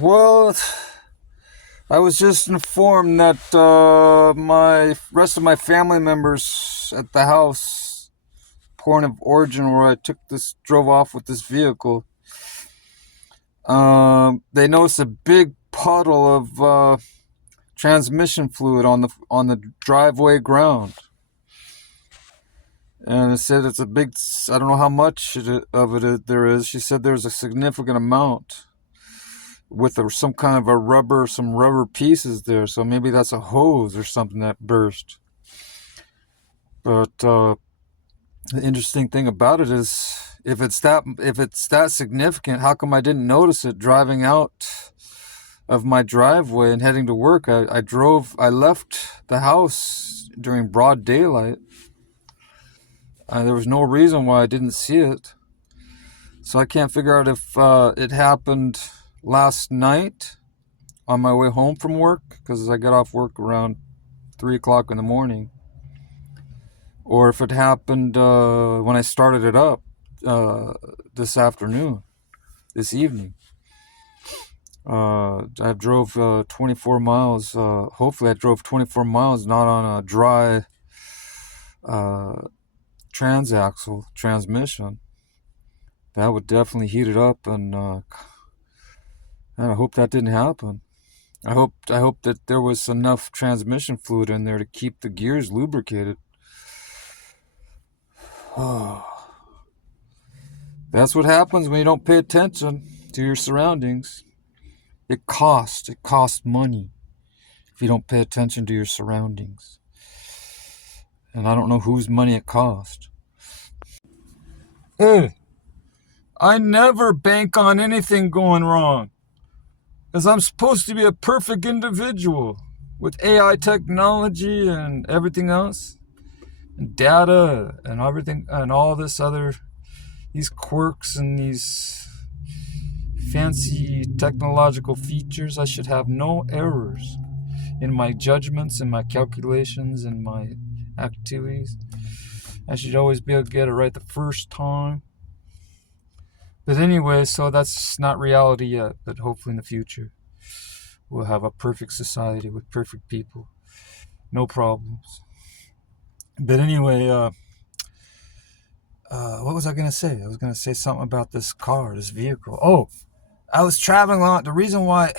Well, I was just informed that my rest of my family members at the house, point of origin where I drove off with this vehicle, they noticed a big puddle of transmission fluid on the driveway ground, and it said it's a big. I don't know how much of it there is. She said there's a significant amount with some kind of some rubber pieces there. So maybe that's a hose or something that burst. But the interesting thing about it is, if it's that significant, how come I didn't notice it driving out of my driveway and heading to work? I left the house during broad daylight. There was no reason why I didn't see it. So I can't figure out if it happened last night on my way home from work, because I got off work around 3 o'clock in the morning, or if it happened when I started it up this evening. I drove 24 miles. Hopefully I drove 24 miles not on a dry transaxle transmission. That would definitely heat it up, and I hope that didn't happen. I hope that there was enough transmission fluid in there to keep the gears lubricated. That's what happens when you don't pay attention to your surroundings. It costs money if you don't pay attention to your surroundings. And I don't know whose money it cost. Hey, I never bank on anything going wrong, because I'm supposed to be a perfect individual with AI technology and everything else, and data and everything, and all these quirks and these fancy technological features. I should have no errors in my judgments, in my calculations, in my activities. I should always be able to get it right the first time. But anyway, so that's not reality yet, but hopefully in the future we'll have a perfect society with perfect people. No problems. But anyway, what was I going to say? I was going to say something about this vehicle. Oh, I was traveling along. The reason why,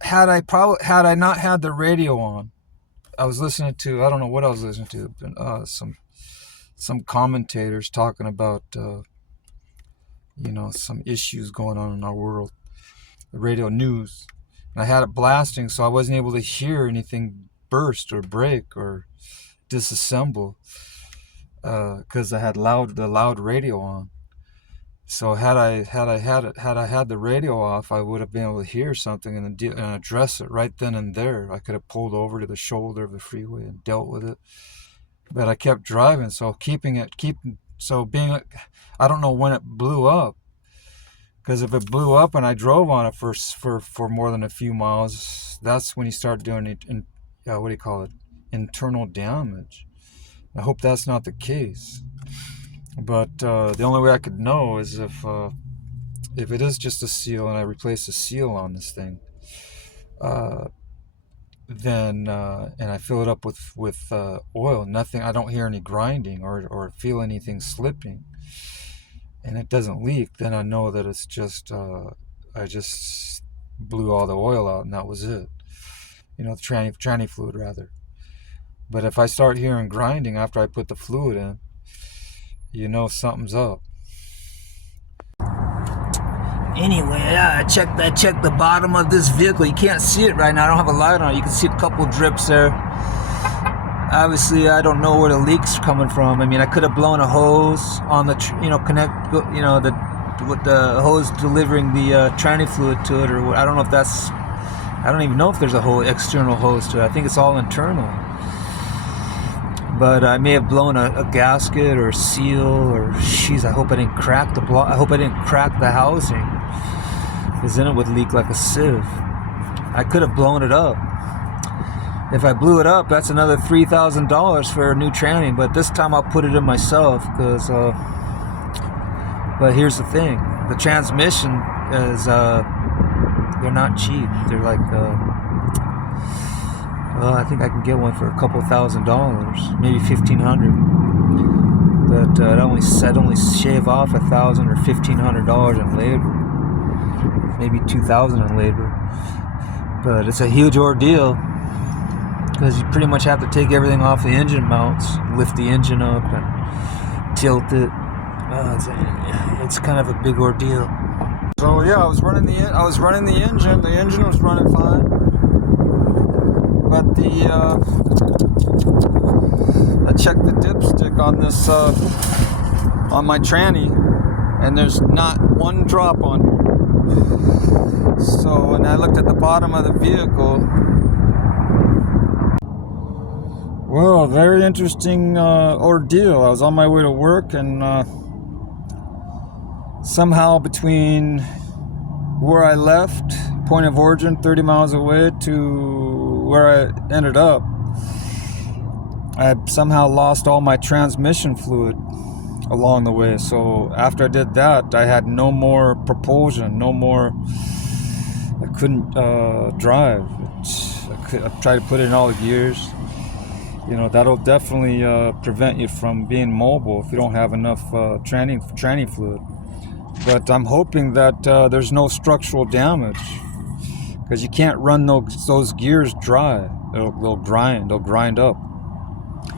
had I not had the radio on, I was listening to, I don't know what I was listening to, but, some commentators talking about, some issues going on in our world, the radio news. And I had it blasting, so I wasn't able to hear anything burst or break or disassemble, because I had the loud radio on. So had I had the radio off, I would have been able to hear something and address it right then and there. I could have pulled over to the shoulder of the freeway and dealt with it. But I kept driving, so I don't know when it blew up. Because if it blew up and I drove on it for more than a few miles, that's when you start doing internal damage. I hope that's not the case. But the only way I could know is if it is just a seal and I replace the seal on this thing, then and I fill it up with oil. Nothing. I don't hear any grinding or feel anything slipping, and it doesn't leak. Then I know that it's just I just blew all the oil out, and that was it. The tranny fluid rather. But if I start hearing grinding after I put the fluid in, something's up. Anyway, I checked the bottom of this vehicle. You can't see it right now. I don't have a light on it. You can see a couple drips there. Obviously, I don't know where the leak's coming from. I mean, I could have blown a hose on the with the hose delivering the tranny fluid to it, or I don't know if that's. I don't even know if there's a whole external hose to it. I think it's all internal. But I may have blown a gasket or seal, or I hope I didn't crack the block. I hope I didn't crack the housing, because then it would leak like a sieve. I could have blown it up. If I blew it up, that's another $3,000 for a new tranny. But this time I'll put it in myself, because. But here's the thing: the transmission is They're not cheap. They're like, I think I can get one for a couple $1,000, maybe $1,500. But I'd only shave off $1,000 or $1,500 in labor, maybe $2,000 in labor. But it's a huge ordeal because you pretty much have to take everything off the engine mounts, lift the engine up, and tilt it. It's kind of a big ordeal. So yeah, I was running the engine. The engine was running fine, but I checked the dipstick on this on my tranny, and there's not one drop on here. So, and I looked at the bottom of the vehicle. Well, very interesting ordeal. I was on my way to work, and somehow between where I left, point of origin, 30 miles away, to where I ended up, I somehow lost all my transmission fluid along the way. So after I did that, I had no more propulsion, I couldn't drive. I tried to put it in all the gears. You know, that'll definitely prevent you from being mobile if you don't have enough tranny fluid. But I'm hoping that there's no structural damage, because you can't run those gears dry. They'll grind up.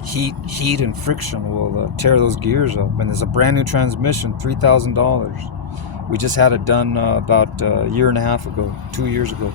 Heat and friction will tear those gears up. And there's a brand new transmission, $3,000. We just had it done about a year and a half ago, 2 years ago.